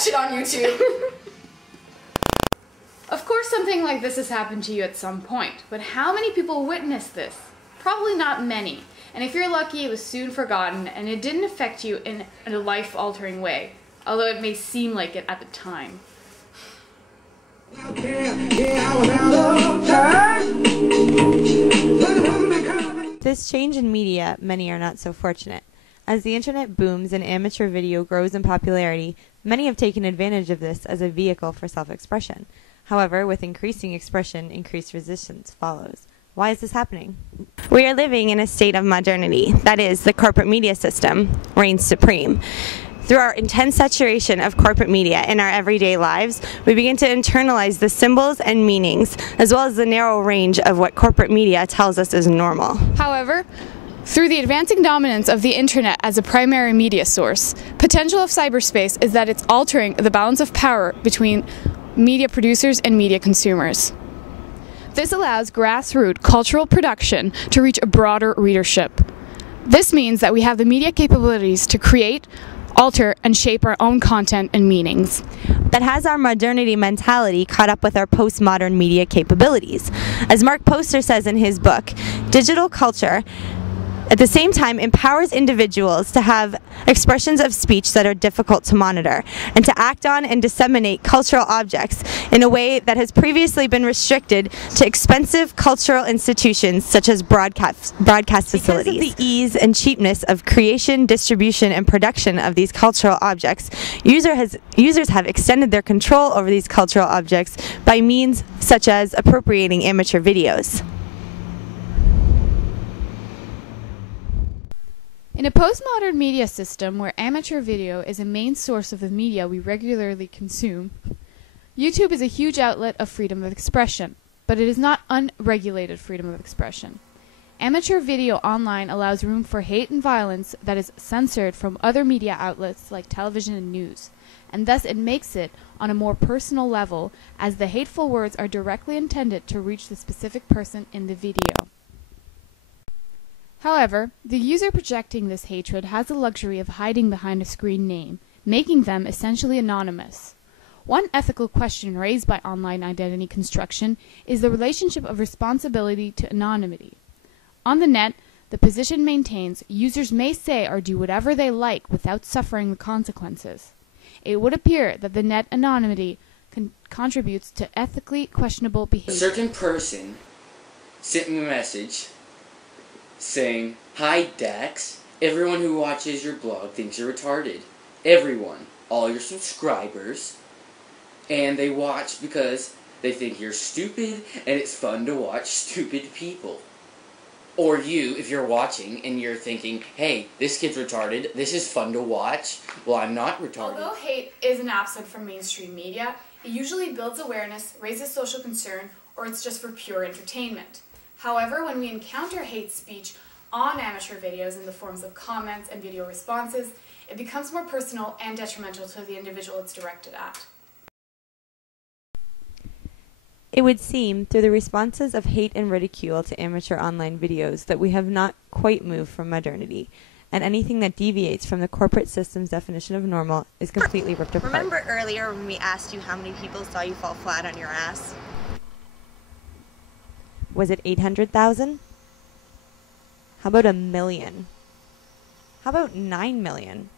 shit on YouTube. Of course something like this has happened to you at some point, but how many people witness this? Probably not many. And if you're lucky, it was soon forgotten and it didn't affect you in a life-altering way, although it may seem like it at the time. This change in media, many are not so fortunate. As the internet booms and amateur video grows in popularity, many have taken advantage of this as a vehicle for self-expression. However, with increasing expression, increased resistance follows. Why is this happening? We are living in a state of modernity. That is, the corporate media system reigns supreme. Through our intense saturation of corporate media in our everyday lives, we begin to internalize the symbols and meanings, as well as the narrow range of what corporate media tells us is normal. However, through the advancing dominance of the internet as a primary media source, potential of cyberspace is that it's altering the balance of power between media producers and media consumers. This allows grassroots cultural production to reach a broader readership. This means that we have the media capabilities to create, alter, and shape our own content and meanings. That has our modernity mentality caught up with our postmodern media capabilities. As Mark Poster says in his book, digital culture at the same time empowers individuals to have expressions of speech that are difficult to monitor and to act on and disseminate cultural objects in a way that has previously been restricted to expensive cultural institutions such as broadcast facilities. Because of the ease and cheapness of creation, distribution, and production of these cultural objects, users have extended their control over these cultural objects by means such as appropriating amateur videos. In a postmodern media system where amateur video is a main source of the media we regularly consume, YouTube is a huge outlet of freedom of expression, but it is not unregulated freedom of expression. Amateur video online allows room for hate and violence that is censored from other media outlets like television and news, and thus it makes it on a more personal level as the hateful words are directly intended to reach the specific person in the video. However, the user projecting this hatred has the luxury of hiding behind a screen name, making them essentially anonymous. One ethical question raised by online identity construction is the relationship of responsibility to anonymity. On the net, the position maintains users may say or do whatever they like without suffering the consequences. It would appear that the net anonymity contributes to ethically questionable behavior. A certain person sent me a message saying, "Hi Dax, everyone who watches your blog thinks you're retarded. Everyone, all your subscribers, and they watch because they think you're stupid and it's fun to watch stupid people." Or you, if you're watching and you're thinking, "Hey, this kid's retarded, this is fun to watch, well I'm not retarded." Although hate isn't absent from mainstream media, it usually builds awareness, raises social concern, or it's just for pure entertainment. However, when we encounter hate speech on amateur videos in the forms of comments and video responses, it becomes more personal and detrimental to the individual it's directed at. It would seem, through the responses of hate and ridicule to amateur online videos, that we have not quite moved from modernity, and anything that deviates from the corporate system's definition of normal is completely ripped apart. Remember earlier when we asked you how many people saw you fall flat on your ass? Was it 800,000? How about 1 million? How about 9 million?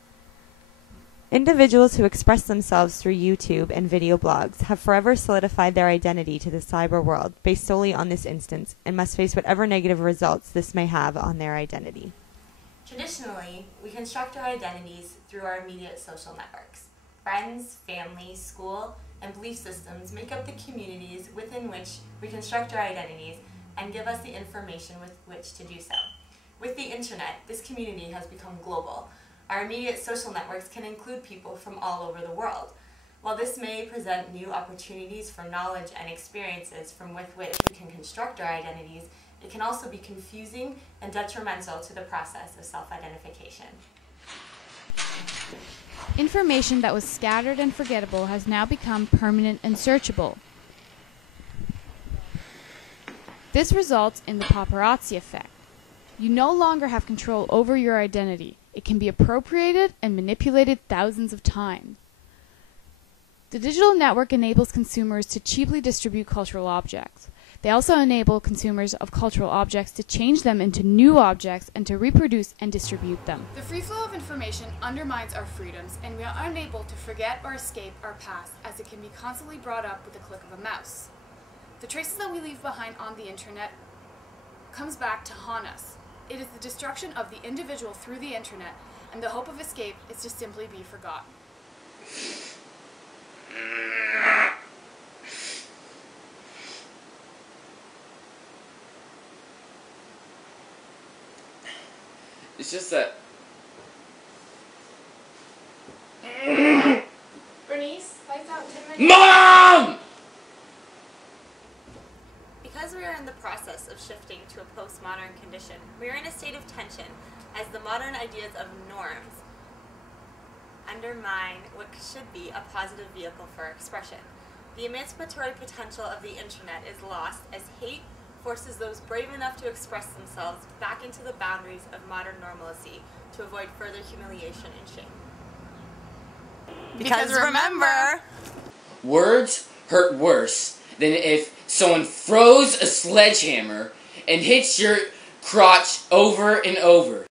Individuals who express themselves through YouTube and video blogs have forever solidified their identity to the cyber world based solely on this instance and must face whatever negative results this may have on their identity. Traditionally, we construct our identities through our immediate social networks. Friends, family, school, and belief systems make up the communities within which we construct our identities and give us the information with which to do so. With the internet, this community has become global. Our immediate social networks can include people from all over the world. While this may present new opportunities for knowledge and experiences from with which we can construct our identities, it can also be confusing and detrimental to the process of self-identification. Information that was scattered and forgettable has now become permanent and searchable. This results in the paparazzi effect. You no longer have control over your identity. It can be appropriated and manipulated thousands of times. The digital network enables consumers to cheaply distribute cultural objects. They also enable consumers of cultural objects to change them into new objects and to reproduce and distribute them. The free flow of information undermines our freedoms, and we are unable to forget or escape our past, as it can be constantly brought up with the click of a mouse. The traces that we leave behind on the internet comes back to haunt us. It is the destruction of the individual through the internet, and the hope of escape is to simply be forgotten. It's just that... Bernice, lights out 10 minutes. MOM! Because we are in the process of shifting to a postmodern condition, we are in a state of tension as the modern ideas of norms undermine what should be a positive vehicle for expression. The emancipatory potential of the internet is lost as hate forces those brave enough to express themselves back into the boundaries of modern normalcy to avoid further humiliation and shame. Because remember, Words hurt worse than if someone throws a sledgehammer and hits your crotch over and over.